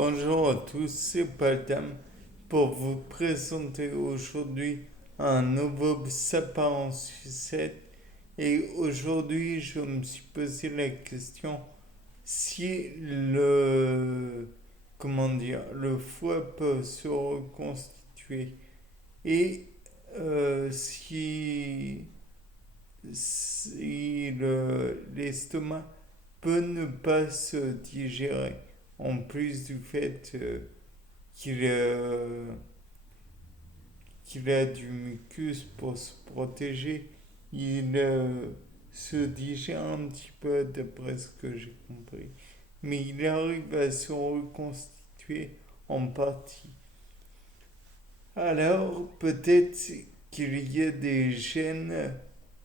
Bonjour à tous, c'est Padam pour vous présenter aujourd'hui un nouveau sapin en sucette. Et aujourd'hui, je me suis posé la question si le foie peut se reconstituer et si l'estomac peut ne pas se digérer, en plus du fait qu'il qu'il a du mucus pour se protéger, il se digère un petit peu d'après ce que j'ai compris. Mais il arrive à se reconstituer en partie. Alors peut-être qu'il y a des gènes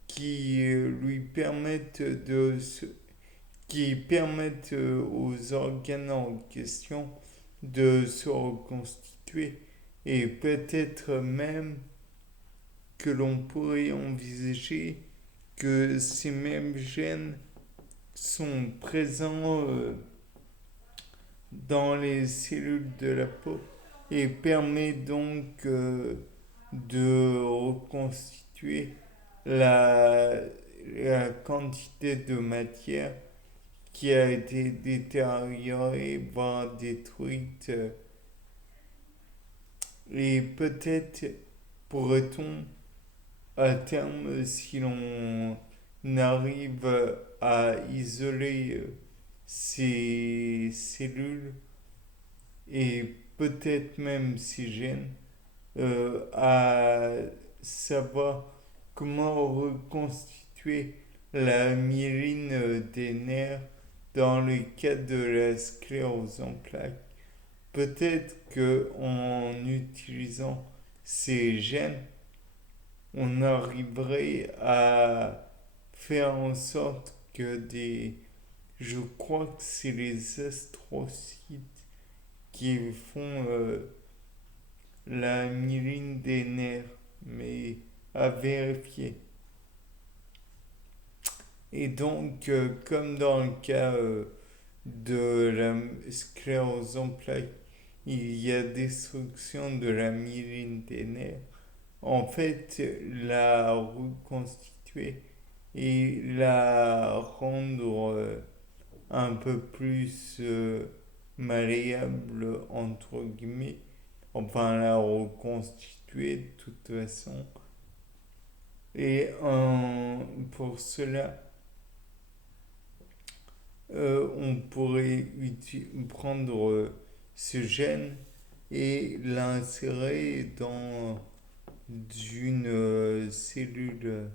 qui lui permettent qui permettent aux organes en question de se reconstituer et peut-être même que l'on pourrait envisager que ces mêmes gènes sont présents dans les cellules de la peau et permet donc de reconstituer la, la quantité de matière qui a été détériorée, voire détruite. Et peut-être pourrait-on, à terme, si l'on arrive à isoler ces cellules et peut-être même ces gènes, à savoir comment reconstituer la myéline des nerfs dans le cas de la sclérose en plaques. Peut-être qu'en utilisant ces gènes, on arriverait à faire en sorte que je crois que c'est les astrocytes qui font la myéline des nerfs, mais à vérifier. Et donc, comme dans le cas de la sclérose en plaques, il y a destruction de la myéline des nerfs. En fait, la reconstituer et la rendre un peu plus malléable, entre guillemets, enfin la reconstituer de toute façon. Et pour cela, on pourrait prendre ce gène et l'insérer dans une cellule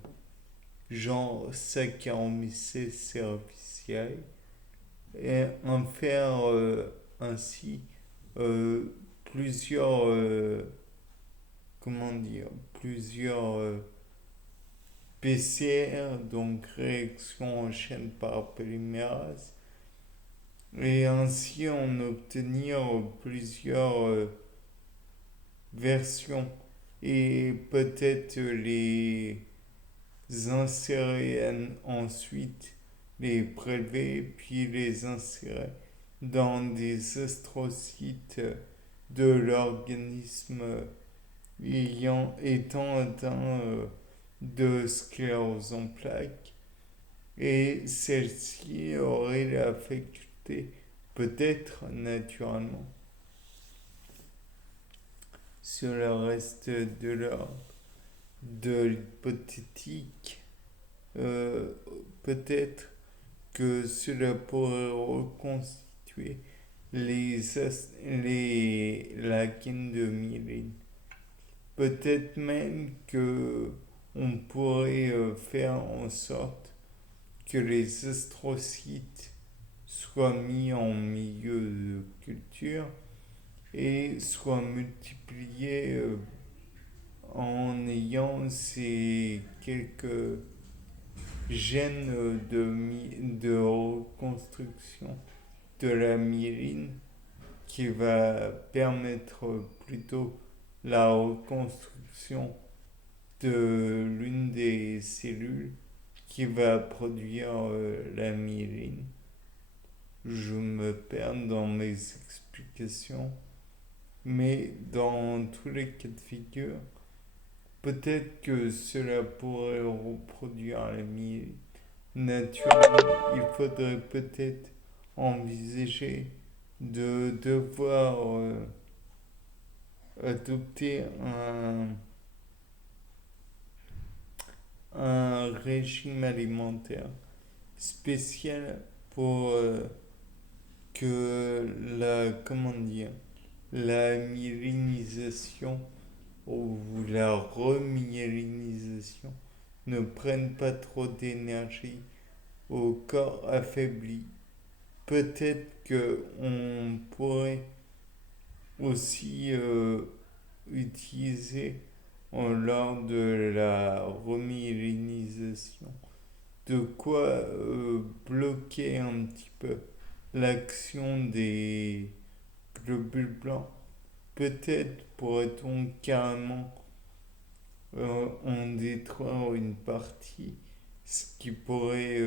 genre Saccharomyces cerevisiae et en faire ainsi euh, plusieurs, comment dire, plusieurs PCR, donc réaction en chaîne par polymérase, et ainsi en obtenir plusieurs versions et peut-être les insérer ensuite, les prélever puis les insérer dans des astrocytes de l'organisme étant atteint de sclérose en plaques et celle-ci aurait la faculté, peut-être naturellement, sur le reste de l'ordre de l'hypothétique, euh, peut-être que cela pourrait reconstituer la gaine de myéline. Peut-être même que on pourrait faire en sorte que les astrocytes soient mis en milieu de culture et soient multipliés en ayant ces quelques gènes de reconstruction de la myéline qui va permettre plutôt la reconstruction de l'une des cellules qui va produire la myéline. Je me perds dans mes explications. question, mais dans tous les cas de figure, peut-être que cela pourrait reproduire la myélite naturellement. Il faudrait peut-être envisager de devoir adopter un régime alimentaire spécial pour que comment dire, la myélinisation ou la remyélinisation ne prenne pas trop d'énergie au corps affaibli. Peut-être que on pourrait aussi utiliser lors de la remyélinisation de quoi bloquer un petit peu l'action des globules blancs. Peut-être pourrait-on carrément en détruire une partie, ce qui pourrait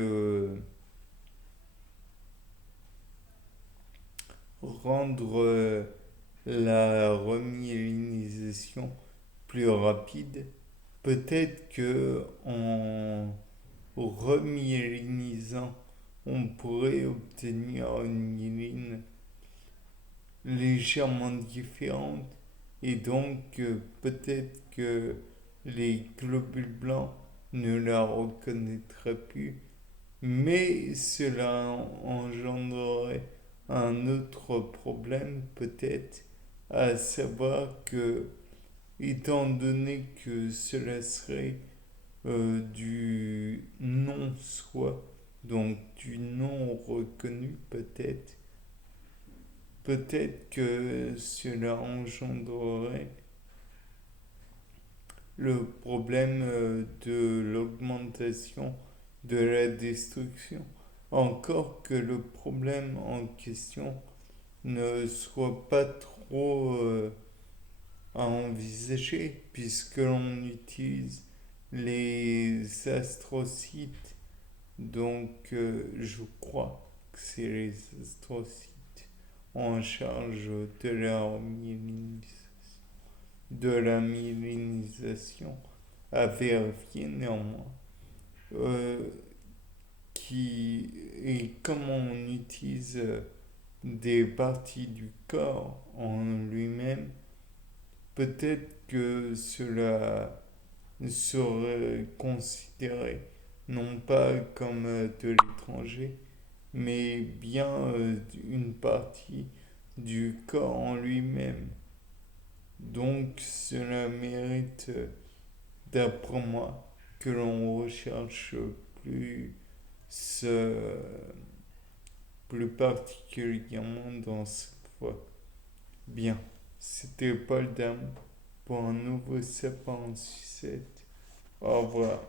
rendre la remyélinisation plus rapide. Peut-être que en remyélinisant, on pourrait obtenir une myéline légèrement différente et donc peut-être que les globules blancs ne la reconnaîtraient plus, mais cela engendrerait un autre problème peut-être, à savoir que étant donné que cela serait du non-soi, donc du non reconnu peut-être, peut-être que cela engendrerait le problème de l'augmentation de la destruction. Encore que le problème en question ne soit pas trop à envisager, puisque l'on utilise les astrocytes. Donc, je crois que c'est les astrocytes en charge de la myélinisation, à vérifier néanmoins. Euh, et comment on utilise des parties du corps en lui-même, peut-être que cela serait considéré non pas comme de l'étranger, mais bien une partie du corps en lui-même. Donc cela mérite, d'après moi, que l'on recherche plus, ce, plus particulièrement dans cette voie. Bien, c'était Paul Dame pour un nouveau sapin en sucette. Au revoir.